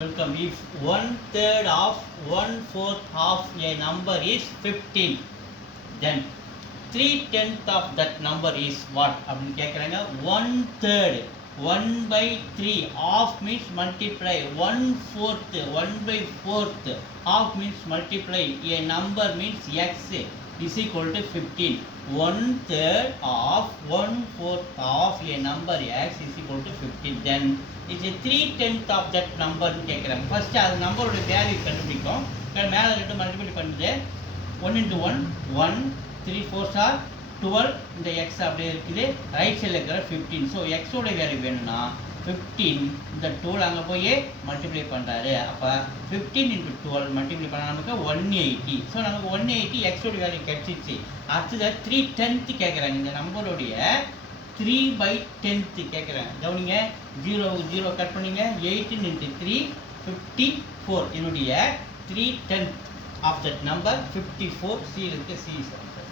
Welcome. If 1/3 of 1/4 of a number is 15, then 3/10 of that number is what? அப்படின்னு கேட்குறாங்க. 1/3, 1/3. Half means multiply. 1/4, 1/4. Half means multiply. A number means x is equal to 15. 1/3 of 1/4 of a number x is equal to 15. Then is a 3/10 of that number கேட்குறாங்க. First அது நம்பரோட value கண்டுபிடிக்கும். மேலே ரெண்டு multiply பண்ணுது. 1 into 1, 1, 3 4s are 12. இந்த X அப்படியே இருக்குது. ரைட் சைடில் இருக்கிற 15. ஸோ எக்ஸோட வேல்யூ வேணும்னா 15 இந்த 12 அங்கே போய் மல்டிப்ளை பண்ணுறாரு. அப்போ 15 into 12 மல்டிப்ளை பண்ணால் நமக்கு 180. ஸோ நமக்கு 180 எக்ஸோட வேல்யூ கிடச்சிச்சு. அடுத்தது 3/10 கேட்குறாங்க. இந்த நம்பருடைய 3/10 கேட்குறாங்க. கவனிங்க, 0 கட் பண்ணிங்க. 18 into 3 54. என்னுடைய 3/10 of that number 54. C இருக்கு. C is answer.